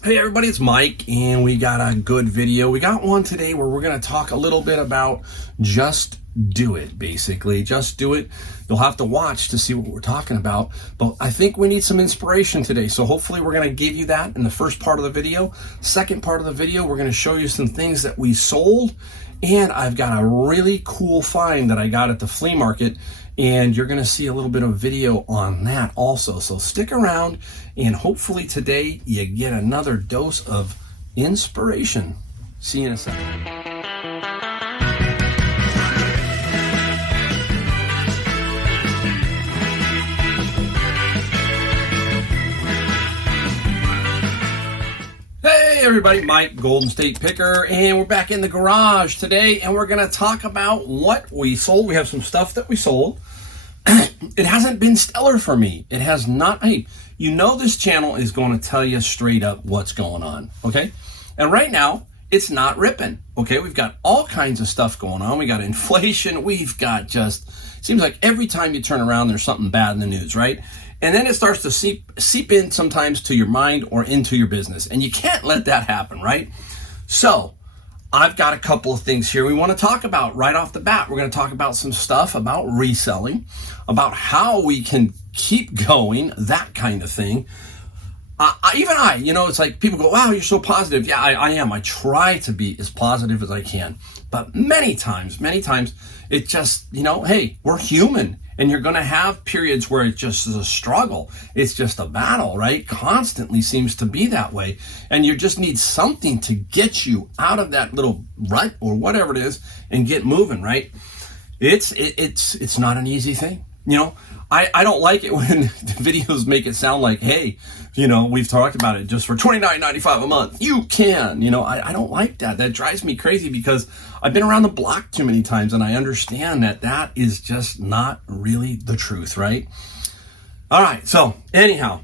Hey everybody, it's Mike, and we got a good video. We got one today where we're going to talk a little bit about just do it, basically. Just do it. You'll have to watch to see what we're talking about, but I think we need some inspiration today. So hopefully we're going to give you that in the first part of the video. Second part of the video, we're going to show you some things that we sold, and I've got a really cool find that I got at the flea market, and you're going to see a little bit of video on that also. So stick around, and hopefully today you get another dose of inspiration. See you in a second. Hey everybody, Mike, Golden State Picker, and we're back in the garage today, and we're going to talk about what we sold. We have some stuff that we sold. It hasn't been stellar for me. It has not. Hey, you know this channel is going to tell you straight up what's going on, okay? And right now, it's not ripping, okay? We've got all kinds of stuff going on. We got inflation. We've got just, seems like every time you turn around, there's something bad in the news, right? And then it starts to seep in sometimes to your mind or into your business. And you can't let that happen, right? So I've got a couple of things here we want to talk about right off the bat. We're going to talk about some stuff about reselling, about how we can keep going, that kind of thing. It's like people go, wow, you're so positive. Yeah, I am. I try to be as positive as I can. But many times, it just, hey, we're human. And you're going to have periods where it's just a struggle. It's just a battle, right? Constantly seems to be that way. And you just need something to get you out of that little rut or whatever it is and get moving, right? It's not an easy thing. I don't like it when the videos make it sound like, hey, we've talked about it just for $29.95 a month. You can, I don't like that. That drives me crazy because I've been around the block too many times, and I understand that is just really the truth, right? All right. So anyhow,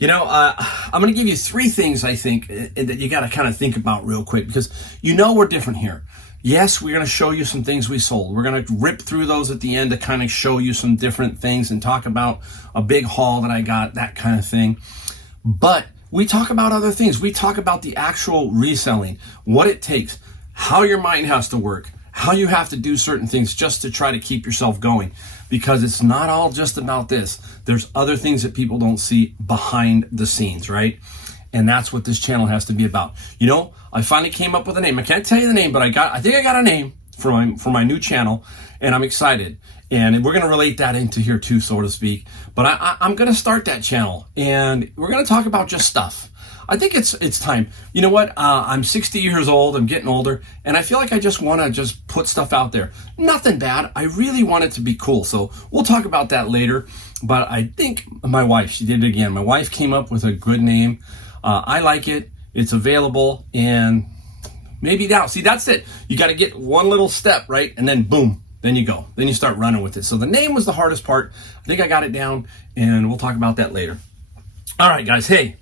I'm going to give you three things I think that you got to kind of think about real quick because we're different here. Yes, we're going to show you some things we sold. We're going to rip through those at the end to kind of show you some different things and talk about a big haul that I got, that kind of thing. But we talk about other things. We talk about the actual reselling, what it takes, how your mind has to work, how you have to do certain things just to try to keep yourself going. Because it's not all just about this. There's other things that people don't see behind the scenes, right? And that's what this channel has to be about. I finally came up with a name. I can't tell you the name, but I think I got a name for my new channel, and I'm excited. And we're going to relate that into here too, so to speak. But I'm going to start that channel, and we're going to talk about just stuff. I think it's time. You know what? I'm 60 years old. I'm getting older, and I feel like I just want to just put stuff out there. Nothing bad. I really want it to be cool. So we'll talk about that later. But I think my wife, she did it again. My wife came up with a good name. I like it. It's available, and maybe now. See, that's it. You got to get one little step, right? And then boom, then you go. Then you start running with it. So the name was the hardest part. I think I got it down, and we'll talk about that later. All right, guys. Hey,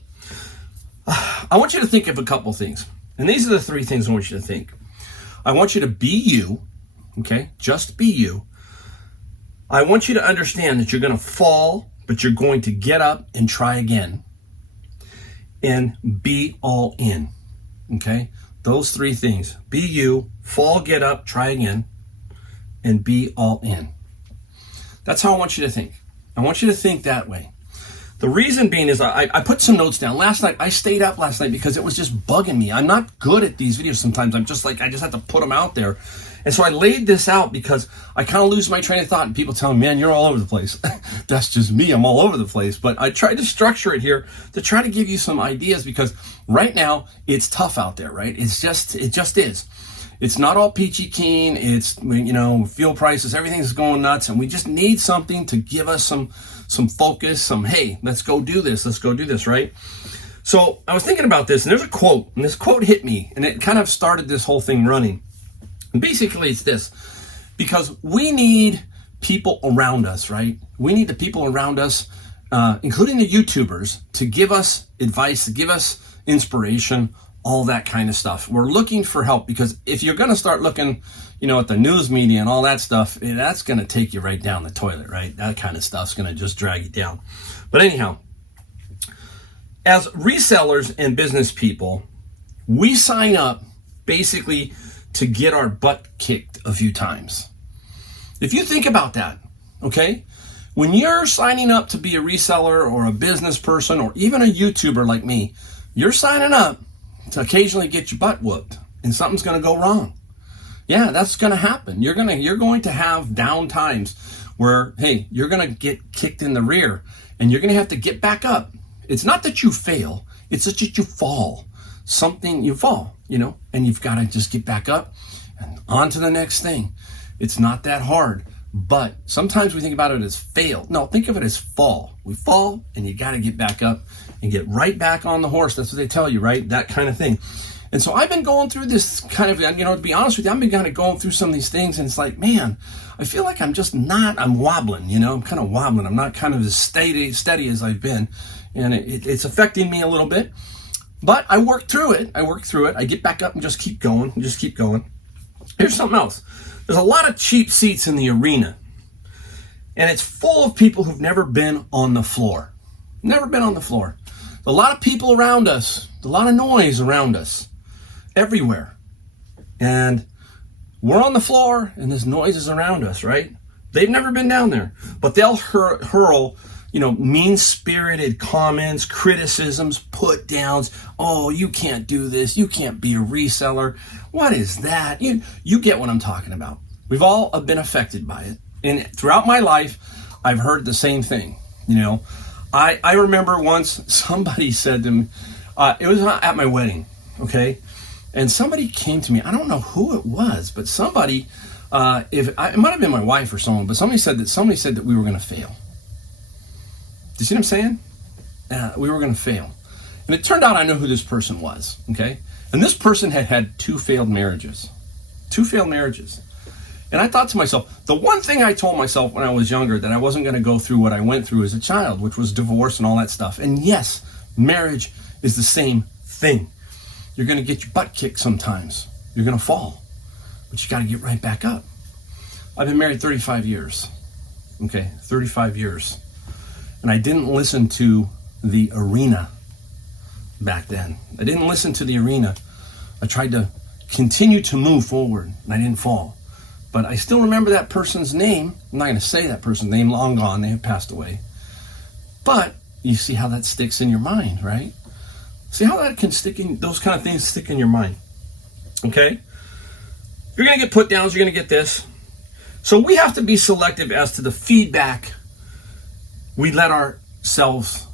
I want you to think of a couple things. And these are the three things I want you to think. I want you to be you, okay? Just be you. I want you to understand that you're going to fall, but you're going to get up and try again. And be all in, okay? Those three things. Be you, fall, get up, try again, and be all in. That's how I want you to think. I want you to think that way. The reason being is I put some notes down. Last night, I stayed up last night because it was just bugging me. I'm not good at these videos sometimes. I'm just like, I just have to put them out there. And so I laid this out because I kind of lose my train of thought, and people tell me, man, you're all over the place. That's just me. I'm all over the place. But I tried to structure it here to try to give you some ideas because right now it's tough out there, right? It just is. It's not all peachy keen. It's, fuel prices, everything's going nuts. And we just need something to give us some focus, hey, let's go do this, right? So I was thinking about this, and there's a quote, and this quote hit me, and it kind of started this whole thing running. And basically it's this, because we need people around us, right? We need the people around us, including the YouTubers, to give us advice, to give us inspiration, all that kind of stuff. We're looking for help because if you're going to start looking, at the news media and all that stuff, that's going to take you right down the toilet, right? That kind of stuff's going to just drag you down. But anyhow, as resellers and business people, we sign up basically to get our butt kicked a few times. If you think about that, okay? When you're signing up to be a reseller or a business person or even a YouTuber like me, you're signing up to occasionally get your butt whooped and something's going to go wrong. Yeah, that's going to happen. You're going to have down times where, hey, you're going to get kicked in the rear and you're going to have to get back up. It's not that you fail, it's that you fall. You fall, and you've got to just get back up and on to the next thing. It's not that hard, but sometimes we think about it as fail. No, think of it as fall. We fall and you got to get back up and get right back on the horse. That's what they tell you, right? That kind of thing. And so I've been going through this kind of, to be honest with you, I've been kind of going through some of these things, and it's like, man, I feel like I'm wobbling, I'm kind of wobbling. I'm not kind of as steady as I've been, and it's affecting me a little bit, but I work through it. I get back up and just keep going, Here's something else. There's a lot of cheap seats in the arena, and it's full of people who've never been on the floor. A lot of people around us, a lot of noise around us, everywhere. And we're on the floor and there's noises around us, right? They've never been down there, but they'll hurl, mean-spirited comments, criticisms, put-downs. Oh, you can't do this. You can't be a reseller. What is that? You get what I'm talking about. We've all been affected by it. And throughout my life, I've heard the same thing. I remember once somebody said to me, it was at my wedding, okay? And somebody came to me. I don't know who it was, but somebody, it might have been my wife or someone, but somebody said that we were going to fail. Do you see what I'm saying? We were going to fail. And it turned out I know who this person was, okay? And this person had two failed marriages. And I thought to myself, the one thing I told myself when I was younger, that I wasn't going to go through what I went through as a child, which was divorce and all that stuff. And yes, marriage is the same thing. You're going to get your butt kicked sometimes. You're going to fall, but you got to get right back up. I've been married 35 years, okay? 35 years. And I didn't listen to the arena back then. I didn't listen to the arena. I tried to continue to move forward, and I didn't fall. But I still remember that person's name. I'm not going to say that person's name, long gone. They have passed away. But you see how that sticks in your mind, right? See how that can those kind of things stick in your mind. Okay? You're going to get put downs. You're going to get this. So we have to be selective as to the feedback we let ourselves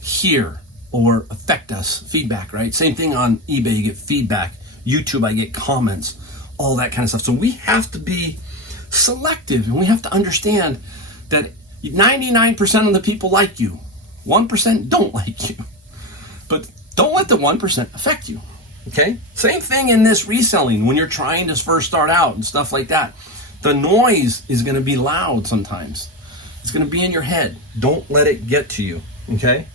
hear or affect us. Feedback, right? Same thing on eBay. You get feedback. YouTube, I get comments. All that kind of stuff. So we have to be selective, and we have to understand that 99% of the people like you. 1% don't like you. But don't let the 1% affect you. Okay? Same thing in this reselling when you're trying to first start out and stuff like that. The noise is going to be loud sometimes. It's going to be in your head. Don't let it get to you. Okay?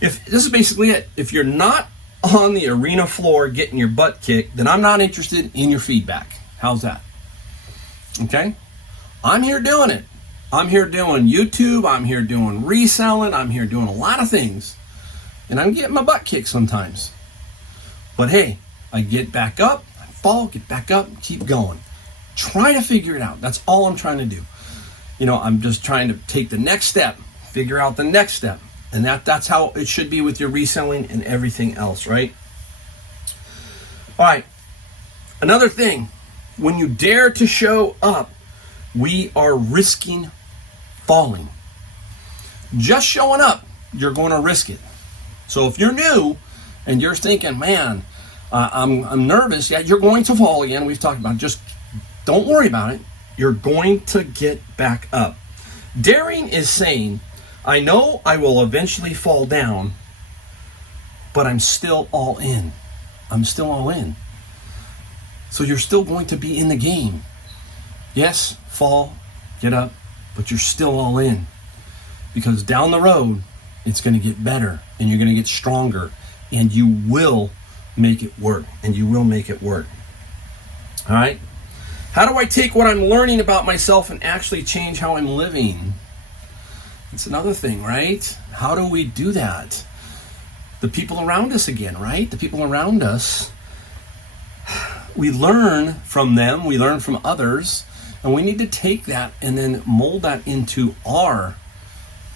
This is basically it. If you're not on the arena floor getting your butt kicked, then I'm not interested in your feedback. How's that? Okay? I'm here doing it. I'm here doing YouTube. I'm here doing reselling. I'm here doing a lot of things. And I'm getting my butt kicked sometimes. But hey, I get back up, I fall, get back up, keep going. Try to figure it out. That's all I'm trying to do. I'm just trying to take the next step, figure out the next step. And that's how it should be with your reselling and everything else, right? All right. Another thing, when you dare to show up, we are risking falling. Just showing up, you're going to risk it. So if you're new and you're thinking, man, I'm nervous, yeah, you're going to fall again. We've talked about it. Just don't worry about it. You're going to get back up. Daring is saying, I know I will eventually fall down, but I'm still all in. I'm still all in. So you're still going to be in the game. Yes, fall, get up, but you're still all in. Because down the road, it's going to get better, and you're going to get stronger, and you will make it work, All right? How do I take what I'm learning about myself and actually change how I'm living? It's another thing, right? How do we do that? the people around us again, right? The people around us, we learn from them, we learn from others, and we need to take that and then mold that into our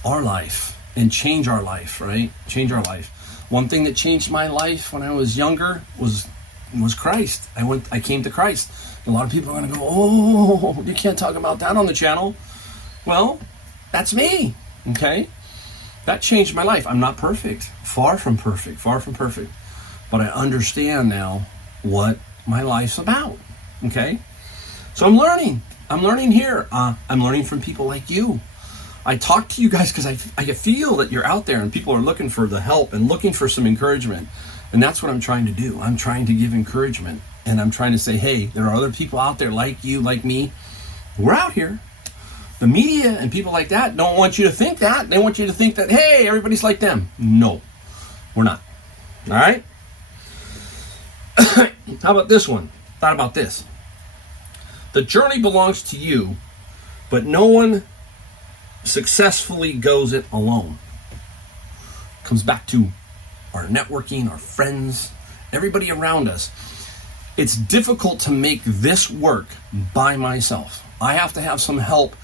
life and change our life, right? Change our life. One thing that changed my life when I was younger was Christ. I came to Christ. A lot of people are going to go, oh, you can't talk about that on the channel. Well, that's me, okay? That changed my life. I'm not perfect. Far from perfect. But I understand now what my life's about, okay? So I'm learning. I'm learning here. I'm learning from people like you. I talk to you guys because I feel that you're out there and people are looking for the help and looking for some encouragement. And that's what I'm trying to do. I'm trying to give encouragement. And I'm trying to say, hey, there are other people out there like you, like me. We're out here. The media and people like that don't want you to think that. They want you to think that, hey, everybody's like them. No, we're not. All right? How about this one? Thought about this. The journey belongs to you, but no one successfully goes it alone. Comes back to our networking, our friends, everybody around us. It's difficult to make this work by myself. I have to have some help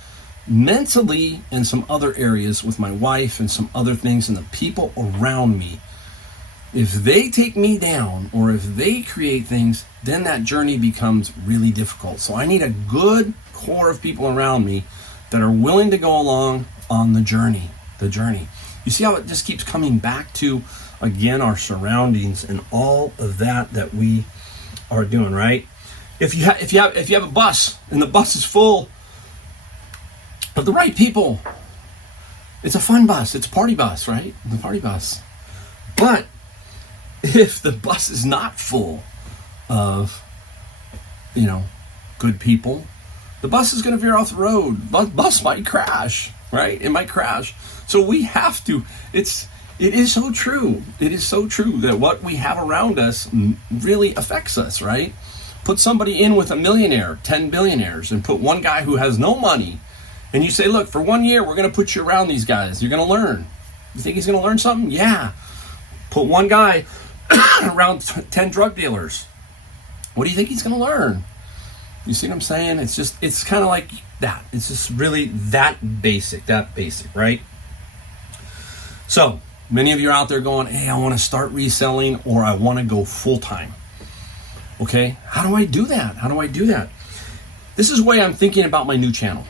mentally in some other areas with my wife and some other things and the people around me. If they take me down or if they create things, then that journey becomes really difficult. So I need a good core of people around me that are willing to go along on the journey. You see how it just keeps coming back to, again, our surroundings and all of that we are doing, right? If you have a bus and the bus is full of the right people, it's a fun bus. It's a party bus, right? The party bus. But if the bus is not full of, good people, the bus is going to veer off the road. Bus might crash, right? It might crash. So we have to, it is so true. It is so true that what we have around us really affects us, right? Put somebody in with a millionaire, 10 billionaires, and put one guy who has no money. And you say, look, for 1 year, we're going to put you around these guys. You're going to learn. You think he's going to learn something? Yeah. Put one guy around 10 drug dealers. What do you think he's going to learn? You see what I'm saying? It's kind of like that. It's just really that basic, right? So many of you are out there going, hey, I want to start reselling or I want to go full time. Okay. How do I do that? This is the way I'm thinking about my new channel.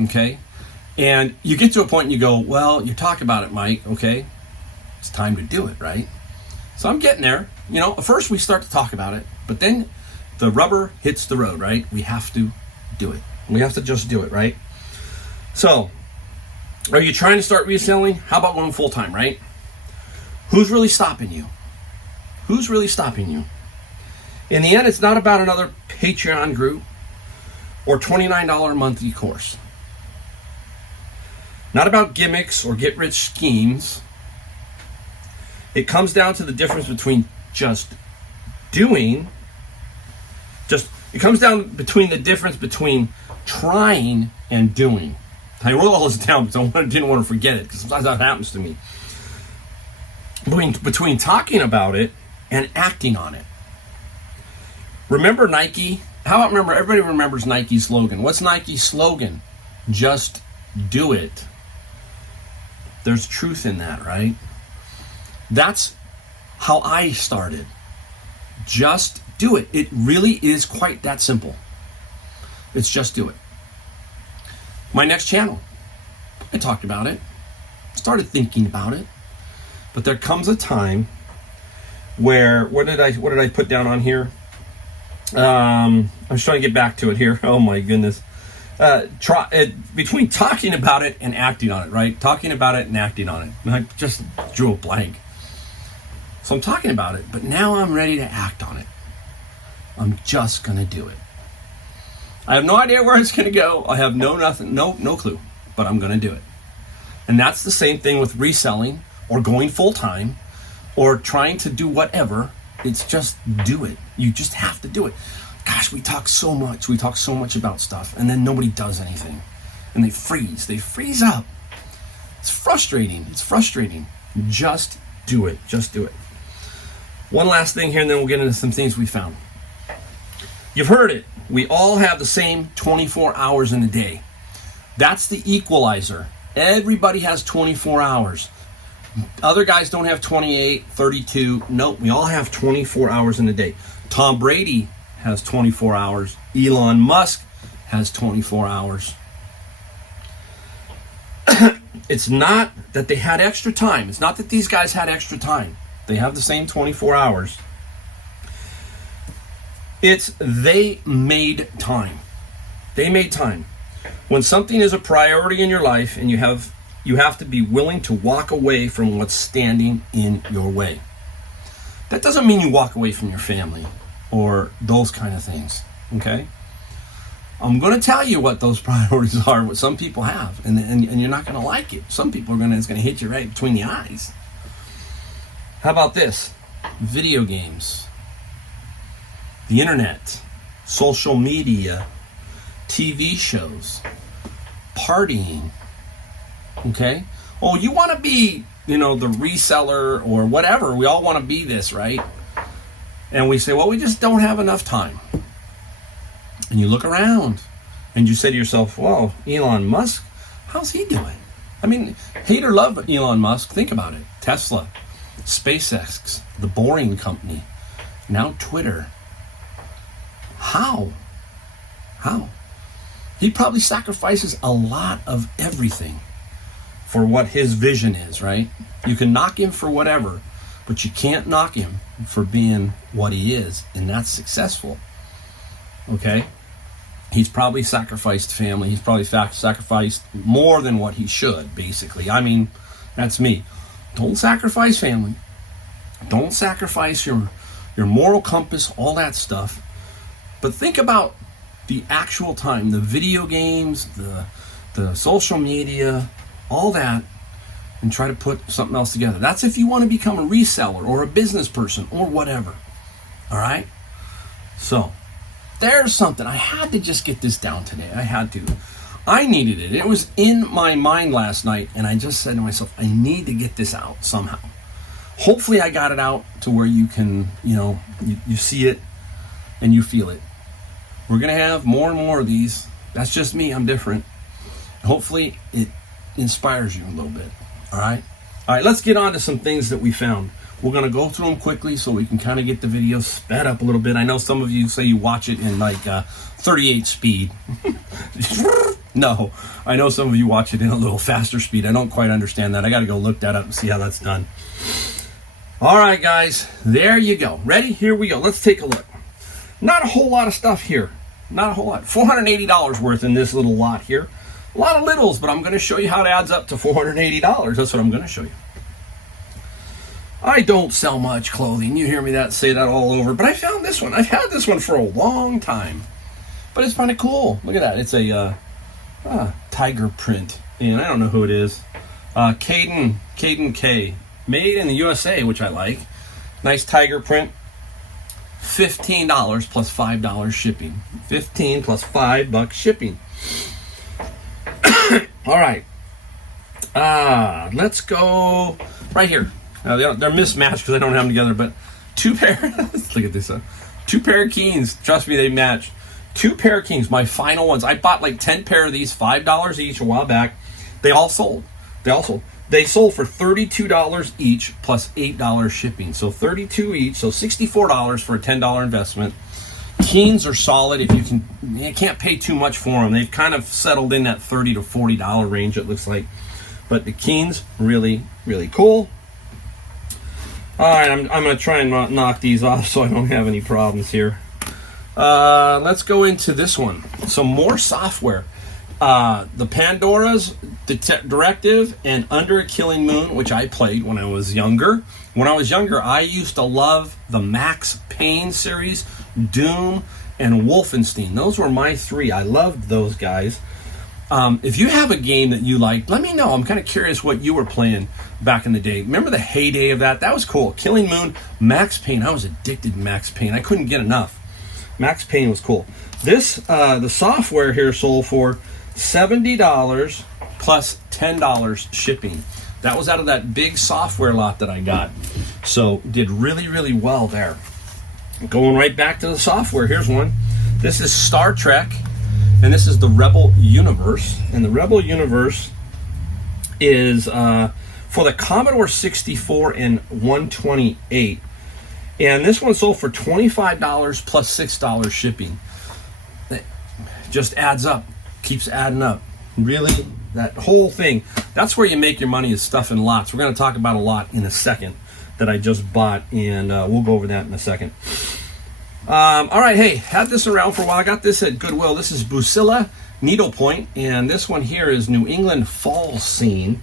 Okay. And you get to a point and you go, well, you talk about it, Mike. Okay. It's time to do it, right? So I'm getting there. First we start to talk about it, but then the rubber hits the road, right? We have to do it. We have to just do it, right? So, are you trying to start reselling? How about going full time, right? Who's really stopping you? In the end, it's not about another Patreon group or $29 monthly course. Not about gimmicks or get-rich schemes. It comes down to the difference between it comes down between the difference between trying and doing. I wrote all this down because I didn't want to forget it because sometimes that happens to me. Between talking about it and acting on it. Remember Nike? Everybody remembers Nike's slogan. What's Nike's slogan? Just do it. There's truth in that, right? That's how I started. Just do it. It really is quite that simple. It's just do it. My next channel, I talked about it, started thinking about it, but there comes a time where, what did I put down on here? I'm just trying to get back to it here. Oh my goodness. Between talking about it and acting on it, right? Talking about it and acting on it. And I just drew a blank. So I'm talking about it, but now I'm ready to act on it. I'm just going to do it. I have no idea where it's going to go. I have no clue, but I'm going to do it. And that's the same thing with reselling or going full time or trying to do whatever. It's just do it. You just have to do it. Gosh, we talk so much. We talk so much about stuff and then nobody does anything. And they freeze up. It's frustrating. Just do it. Just do it. One last thing here, and then we'll get into some things we found. You've heard it. We all have the same 24 hours in a day. That's the equalizer. Everybody has 24 hours. Other guys don't have 28, 32. Nope, we all have 24 hours in a day. Tom Brady has 24 hours. Elon Musk has 24 hours. It's not that they had extra time. It's not that these guys had extra time. They have the same 24 hours. It's they made time. They made time. When something is a priority in your life and you have to be willing to walk away from what's standing in your way. That doesn't mean you walk away from your family or those kind of things, okay? I'm going to tell you what those priorities are, what some people have, and you're not going to like it. Some people it's going to hit you right between the eyes. How about this? Video games, the internet, social media, TV shows, partying, okay? Oh, you want to be, the reseller or whatever. We all want to be this, right? And we say, well, we just don't have enough time. And you look around and you say to yourself, well, Elon Musk, how's he doing? I mean, hate or love Elon Musk, think about it. Tesla, SpaceX, the Boring Company, now Twitter. How? He probably sacrifices a lot of everything for what his vision is, right? You can knock him for whatever, but you can't knock him for being what he is, and that's successful. Okay? He's probably sacrificed family. He's probably sacrificed more than what he should, basically. I mean, that's me. Don't sacrifice family. Don't sacrifice your moral compass, all that stuff. But think about the actual time, the video games, the social media, all that, and try to put something else together. That's if you want to become a reseller or a business person or whatever. All right? So, there's something. I had to just get this down today. I had to. I needed it. It was in my mind last night, and I just said to myself, I need to get this out somehow. Hopefully I got it out to where you can, you see it and you feel it. We're going to have more and more of these. That's just me. I'm different. Hopefully it inspires you a little bit. All right? All right, let's get on to some things that we found. We're going to go through them quickly so we can kind of get the video sped up a little bit. I know some of you say you watch it in like 38 speed. No, I know some of you watch it in a little faster speed. I don't quite understand that. I got to go look that up and see how that's done. All right, guys, there you go. Ready? Here we go. Let's take a look. Not a whole lot of stuff here. Not a whole lot. $480 worth in this little lot here. A lot of littles, but I'm going to show you how it adds up to $480. That's what I'm going to show you. I don't sell much clothing. You hear me say that all over. But I found this one. I've had this one for a long time. But it's kind of cool. Look at that. It's a tiger print. And I don't know who it is. Caden K. Made in the USA, which I like. Nice tiger print. $15 plus $5 shipping. 15 plus $5 shipping. All right. Let's go right here. They're mismatched because I don't have them together, but two pair. Look at this. 2 pair of Keens. Trust me, they match. 2 pair of Keens. My final ones. I bought like 10 pair of these, $5 each a while back. They all sold. They sold for $32 each plus $8 shipping. So $32 each. So $64 for a $10 investment. Keens are solid. You can't pay too much for them. They've kind of settled in that $30 to $40 range, it looks like. But the Keens, really, really cool. All right, I'm going to try and knock these off so I don't have any problems here. Let's go into this one. Some more software. The Pandora's Directive and Under a Killing Moon, which I played when I was younger. When I was younger, I used to love the Max Payne series, Doom, and Wolfenstein. Those were my 3. I loved those guys. If you have a game that you like, let me know. I'm kind of curious what you were playing back in the day. Remember the heyday of that? That was cool. Killing Moon, Max Payne. I was addicted to Max Payne. I couldn't get enough. Max Payne was cool. This, the software here sold for $70 plus $10 shipping. That was out of that big software lot that I got. So did really, really well there. Going right back to the software, here's one. This is Star Trek, and this is the Rebel Universe. And the Rebel Universe is for the Commodore 64 and 128. And this one sold for $25 plus $6 shipping. It just adds up, keeps adding up. Really, that whole thing, that's where you make your money, is stuff in lots. We're going to talk about a lot in a second that I just bought, and we'll go over that in a second. All right, hey, had this around for a while. I got this at Goodwill. This is Bucilla Needlepoint, and this one here is New England Fall Scene.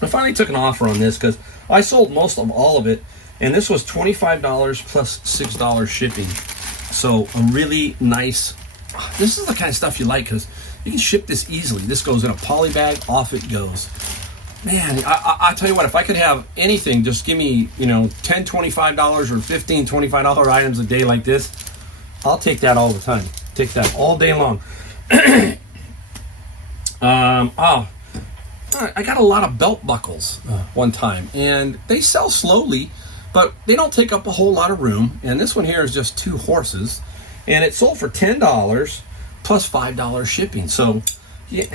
I finally took an offer on this because I sold most of all of it, and this was $25 plus $6 shipping. So a really nice, this is the kind of stuff you like because you can ship this easily. This goes in a poly bag, off it goes. Man, I tell you what, if I could have anything, just give me, $10, $25 or $15, $25 items a day like this, I'll take that all the time. Take that all day long. I got a lot of belt buckles one time, and they sell slowly, but they don't take up a whole lot of room. And this one here is just 2 horses, and it sold for $10 plus $5 shipping. So, yeah,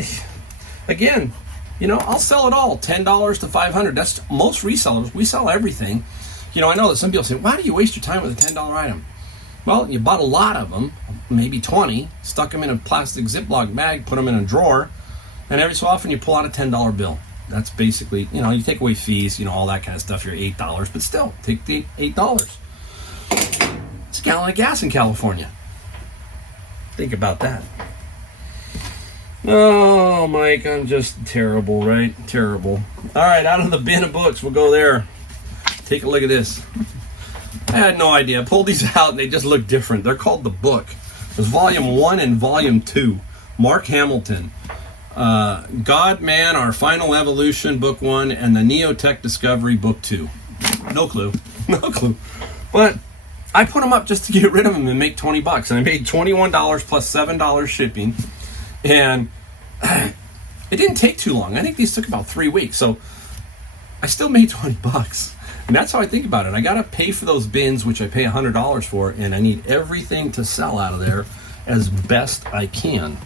again, I'll sell it all, $10 to $500. That's most resellers. We sell everything. I know that some people say, why do you waste your time with a $10 item? Well, you bought a lot of them, maybe 20, stuck them in a plastic Ziploc bag, put them in a drawer, and every so often you pull out a $10 bill. That's basically, you take away fees, all that kind of stuff, you're $8, but still, take the $8. It's a gallon of gas in California. Think about that. Oh, Mike, I'm just terrible, right? Terrible. All right, out of the bin of books, we'll go there. Take a look at this. I had no idea. I pulled these out, and they just look different. They're called The Book. There's Volume 1 and Volume 2. Mark Hamilton. God, Man, Our Final Evolution, Book 1, and the Neotech Discovery, Book 2. No clue. No clue. But I put them up just to get rid of them and make $20. And I made $21 plus $7 shipping. And it didn't take too long. I think these took about 3 weeks. So I still made $20. And that's how I think about it. I got to pay for those bins, which I pay $100 for, and I need everything to sell out of there as best I can.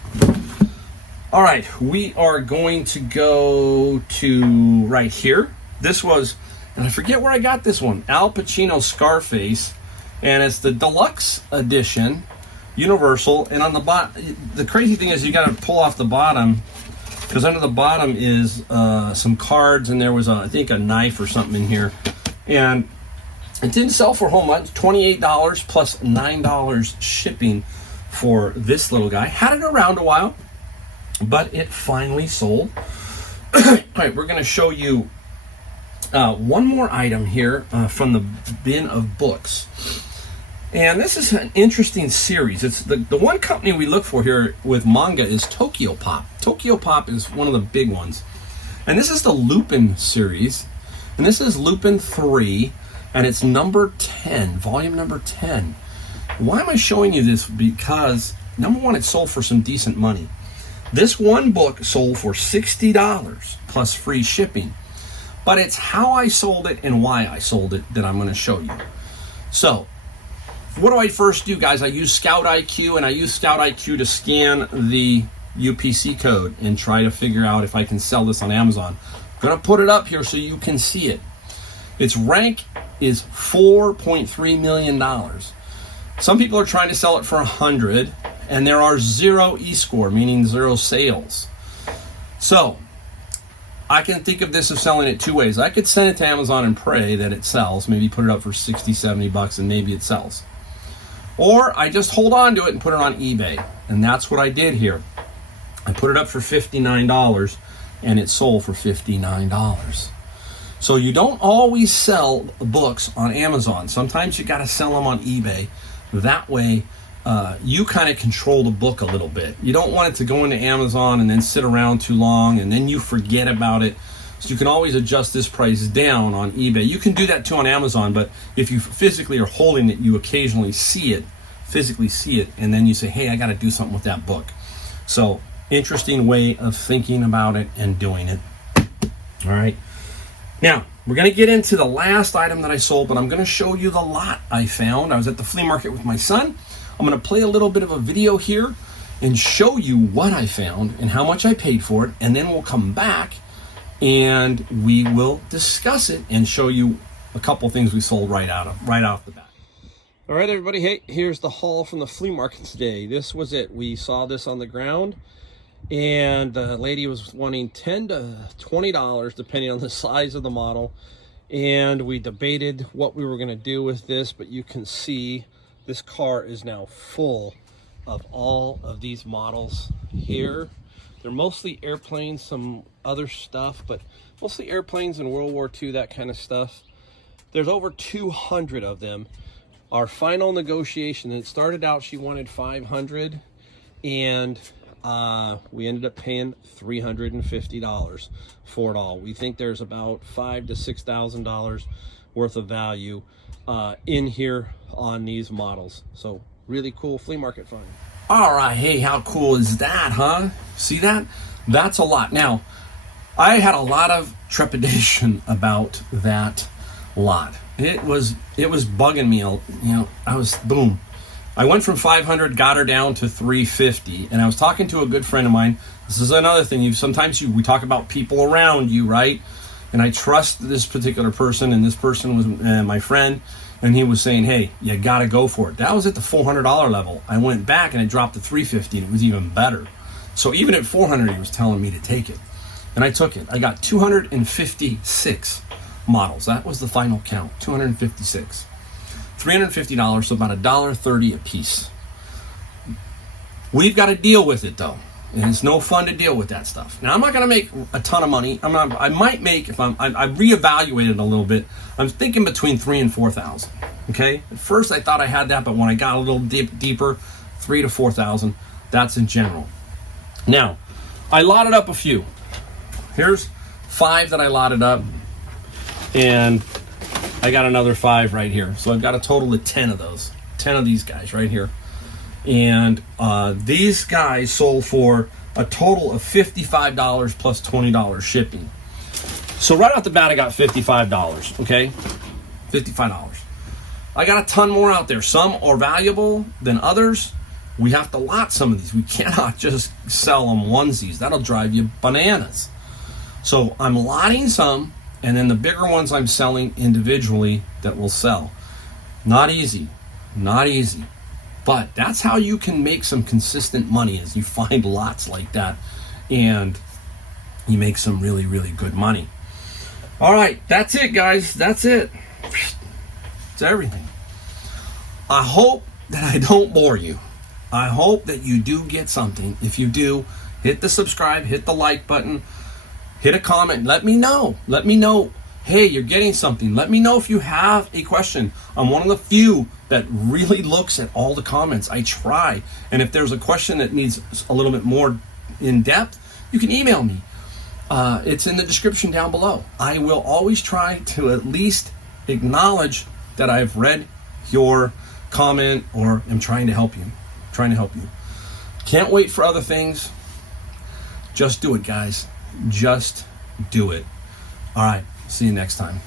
All right, we are going to go to right here. This was, and I forget where I got this one, Al Pacino Scarface, and it's the deluxe edition, Universal. And on the bottom, the crazy thing is you got to pull off the bottom, because under the bottom is some cards, and there was, I think, a knife or something in here. And it didn't sell for a whole much, $28 plus $9 shipping for this little guy. Had it around a while, but it finally sold. All right, we're going to show you one more item here from the bin of books. And this is an interesting series. It's the one company we look for here with manga is Tokyo Pop. Tokyo Pop is one of the big ones. And this is the Lupin series. And this is Lupin 3, and it's number 10, volume number 10. Why am I showing you this? Because, number one, it sold for some decent money. This one book sold for $60 plus free shipping. But it's how I sold it and why I sold it that I'm going to show you. So, what do I first do, guys? I use Scout IQ, and I use Scout IQ to scan the UPC code and try to figure out if I can sell this on Amazon. I'm going to put it up here so you can see it. Its rank is $4.3 million. Some people are trying to sell it for 100, and there are 0 e-score, meaning 0 sales. So, I can think of this as selling it 2 ways. I could send it to Amazon and pray that it sells, maybe put it up for $60, $70, and maybe it sells. Or I just hold on to it and put it on eBay, and that's what I did here. I put it up for $59, and it sold for $59. So you don't always sell books on Amazon. Sometimes you got to sell them on eBay. That way, you kind of control the book a little bit. You don't want it to go into Amazon and then sit around too long, and then you forget about it. So you can always adjust this price down on eBay. You can do that too on Amazon, but if you physically are holding it, you occasionally see it, physically see it, and then you say, hey, I got to do something with that book. So, interesting way of thinking about it and doing it. All right. Now, we're going to get into the last item that I sold, but I'm going to show you the lot I found. I was at the flea market with my son. I'm going to play a little bit of a video here and show you what I found and how much I paid for it, and then we'll come back and we will discuss it and show you a couple things we sold right off the bat. All right, everybody. Hey, here's the haul from the flea market today. This was it. We saw this on the ground, and the lady was wanting $10 to $20 depending on the size of the model, and we debated what we were going to do with this, but you can see this car is now full of all of these models here. They're mostly airplanes, some other stuff, but mostly airplanes in World War II, that kind of stuff. There's over 200 of them. Our final negotiation, it started out she wanted 500, and we ended up paying $350 for it all. We think there's about $5,000 to $6,000 worth of value in here on these models. So really cool flea market find. All right, hey, how cool is that, huh? See that? That's a lot. Now, I had a lot of trepidation about that lot. It was bugging me, boom. I went from 500, got her down to 350, and I was talking to a good friend of mine. This is another thing. We talk about people around you, right? And I trust this particular person, and this person was my friend, and he was saying, hey, you got to go for it. That was at the $400 level. I went back and it dropped to 350, and it was even better. So even at 400, he was telling me to take it, and I took it. I got 256 models. That was the final count, 256. $350, so about $1.30 a piece. We've got to deal with it though, and it's no fun to deal with that stuff. Now, I'm not going to make a ton of money. I might make, if I reevaluated a little bit, I'm thinking between $3,000 and $4,000. Okay. At first, I thought I had that, but when I got a little deeper, $3,000 to $4,000. That's in general. Now, I lotted up a few. Here's 5 that I lotted up, and I got another 5 right here. So I've got a total of 10 of those. 10 of these guys right here. And these guys sold for a total of $55 plus $20 shipping. So right off the bat, I got $55, okay? $55. I got a ton more out there. Some are valuable than others. We have to lot some of these. We cannot just sell them onesies. That'll drive you bananas. So I'm lotting some, and then the bigger ones I'm selling individually that will sell. Not easy, not easy. But that's how you can make some consistent money, is you find lots like that and you make some really, really good money. All right, that's it, guys. That's it. It's everything. I hope that I don't bore you. I hope that you do get something. If you do, hit the subscribe, hit the like button, hit a comment. Let me know. Let me know, hey, you're getting something. Let me know if you have a question. I'm one of the few that really looks at all the comments. I try. And if there's a question that needs a little bit more in depth, you can email me. It's in the description down below. I will always try to at least acknowledge that I've read your comment or am trying to help you. Can't wait for other things. Just do it, guys. Just do it. All right. See you next time.